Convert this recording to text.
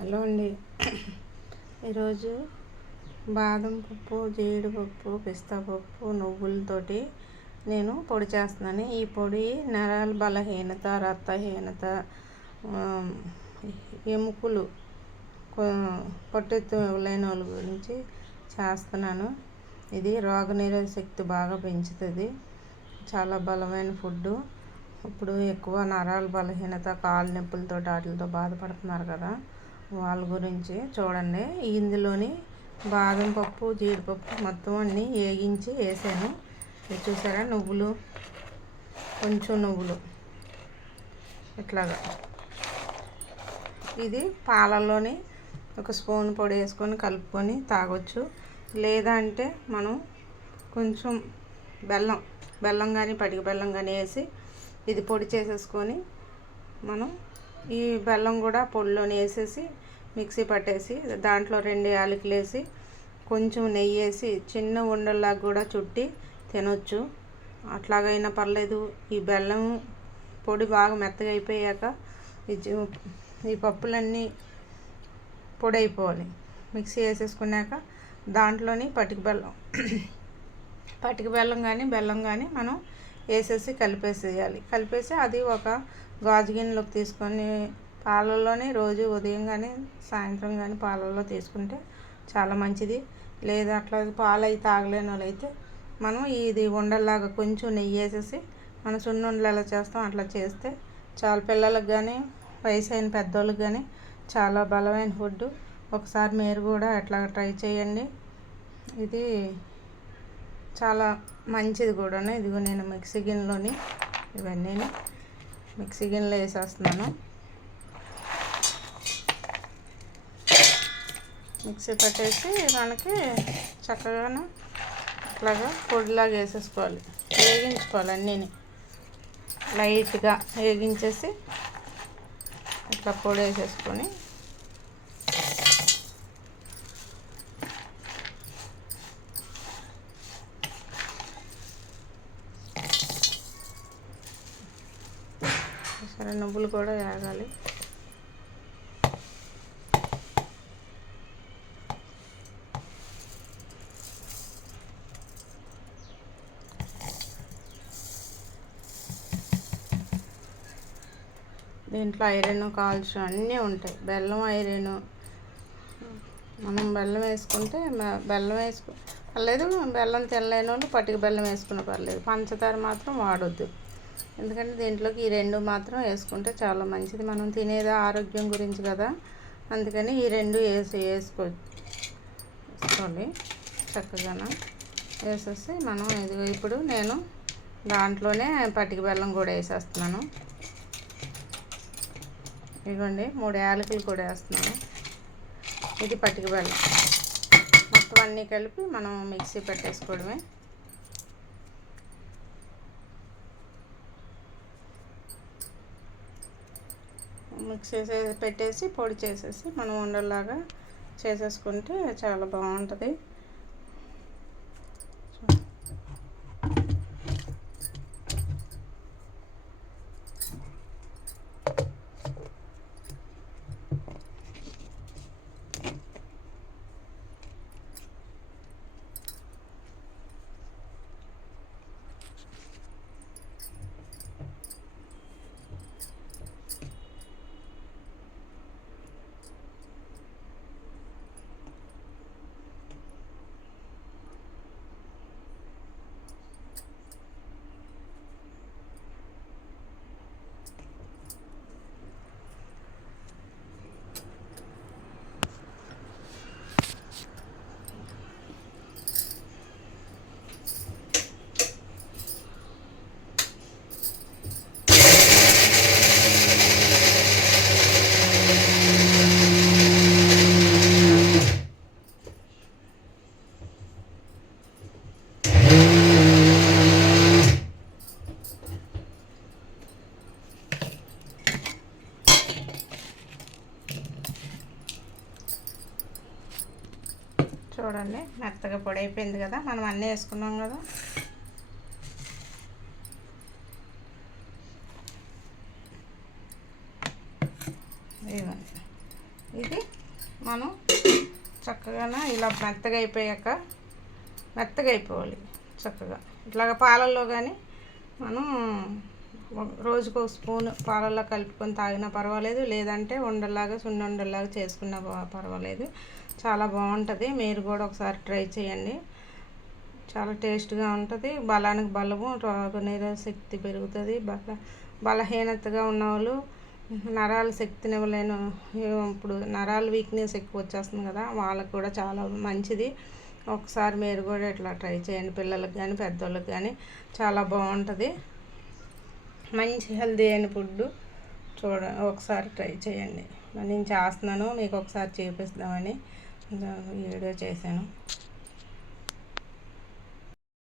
Hello అండి. ఈరోజు బాదం పప్పు, జీడిపప్పు, పిస్తా పప్పు, నువ్వులతోటి నేను పొడి చేస్తున్నాను. ఈ పొడి నరాల బలహీనత, రక్తహీనత, ఎముకలు పట్టుతో లేని వాళ్ళ గురించి చేస్తున్నాను. ఇది రోగనిరోధక శక్తి బాగా పెంచుతుంది. చాలా బలమైన ఫుడ్డు. ఇప్పుడు ఎక్కువ నరాల బలహీనత, కాళ్ళ నొప్పులతో వాటితో బాధపడుతున్నారు కదా, వాళ్ళ గురించి చూడండి. ఇందులోని బాదం పప్పు, జీడిపప్పు మొత్తం అన్నీ వేగించి వేసాను. ఇది చూసారా, నువ్వులు, కొంచెం నువ్వులు ఇట్లాగా. ఇది పాలల్లోని ఒక స్పూన్ పొడి వేసుకొని కలుపుకొని తాగొచ్చు. లేదా అంటే మనం కొంచెం బెల్లం కానీ పటిక బెల్లం కానీ వేసి ఇది పొడి చేసేసుకొని మనం ఈ బెల్లం కూడా పొడిలోని వేసేసి మిక్సీ పట్టేసి దాంట్లో 2 యాలకులు వేసి కొంచెం నెయ్యి వేసి చిన్న ఉండల్లాగా కూడా చుట్టి తినొచ్చు. అట్లాగైనా పర్లేదు. ఈ బెల్లం పొడి బాగా మెత్తగా అయిపోయాక ఈ పప్పులన్నీ పొడి అయిపోవాలి. మిక్సీ వేసేసుకున్నాక దాంట్లోని పటిక బెల్లం కానీ బెల్లం కానీ మనం వేసేసి కలిపేసి అది ఒక గాజు గిన్నెలోకి తీసుకొని పాలల్లోనే రోజు ఉదయం కానీ సాయంత్రం కానీ పాలల్లో తీసుకుంటే చాలా మంచిది. లేదా అట్లా పాలు అవి తాగలేని వాళ్ళు అయితే మనం ఇది ఉండల్లాగా కొంచెం నెయ్యి వేసేసి మనం సున్నుండలు ఎలా చేస్తాం అట్లా చేస్తే చాలా పిల్లలకు కానీ వయసు అయిన పెద్దోళ్ళకి కానీ చాలా బలమైన ఫుడ్. ఒకసారి మీరు కూడా అట్లా ట్రై చేయండి. ఇది చాలా మంచిది కూడా. ఇదిగో నేను మిక్సీ గిన్నెలోని ఇవన్నీ మిక్సీ గిన్నెలో వేసేస్తున్నాను. మిక్సీ పట్టేసి మనకి చక్కగా అట్లాగా పొడిలాగా వేసేసుకోవాలి. వేగించుకోవాలి. అన్నీ లైట్గా వేగించేసి ఇట్లా పొడి వేసేసుకొని సరే నువ్వులు కూడా వేగాలి. దీంట్లో ఐరన్, కాల్షియం అన్నీ ఉంటాయి. బెల్లం ఐరన్. మనం బెల్లం వేసుకుంటే పర్లేదు. బెల్లం తినలేని వాళ్ళు పటిక బెల్లం వేసుకున్న పర్లేదు. పంచదార మాత్రం వాడొద్దు. ఎందుకంటే దీంట్లోకి ఈ 2 మాత్రం వేసుకుంటే చాలా మంచిది. మనం తినేది ఆరోగ్యం గురించి కదా, అందుకని ఈ 2 వేసుకోవాలి. చక్కగా వేసేసి మనం ఇప్పుడు నేను దాంట్లోనే పటిక బెల్లం కూడా వేసేస్తున్నాను. ఇదిగోండి 3 యాలకులు కూడా వేస్తున్నాను. ఇది పటిక బెల్లం. మొత్తం అన్నీ కలిపి మనం మిక్సీ పెట్టేసుకోవడమే. మిక్సీ పెట్టేసి పొడి చేసేసి మనం ఉండలాగా చేసేసుకుంటే చాలా బాగుంటుంది. చూడండి, మెత్తగా పొడి అయిపోయింది కదా. మనం అన్నీ వేసుకున్నాం కదా. ఇది మనం చక్కగా ఇలా మెత్తగా అయిపోవాలి చక్కగా. ఇట్లాగ పాలల్లో కానీ మనం రోజుకు ఒక స్పూన్ పాలల్లో కలుపుకొని తాగినా పర్వాలేదు, లేదంటే సున్నుండలాగా చేసుకున్నా పర్వాలేదు. చాలా బాగుంటుంది. మీరు కూడా ఒకసారి ట్రై చేయండి. చాలా టేస్ట్గా ఉంటుంది. బలానికి బలము, రోగనిరోధక శక్తి పెరుగుతుంది. బలహీనతగా ఉన్నవాళ్ళు, నరాల శక్తినివ్వలేను, ఇప్పుడు నరాల వీక్నెస్ ఎక్కువ వచ్చేస్తుంది కదా, వాళ్ళకు కూడా చాలా మంచిది. ఒకసారి మీరు కూడా ఇట్లా ట్రై చేయండి. పిల్లలకు కానీ పెద్దోళ్ళకి కానీ చాలా బాగుంటుంది. మంచి హెల్తీ అయిన ఫుడ్ ఒకసారి ట్రై చేయండి. నేను చేస్తున్నాను, మీకు ఒకసారి చూపిస్తామని వీడియో చేశాను.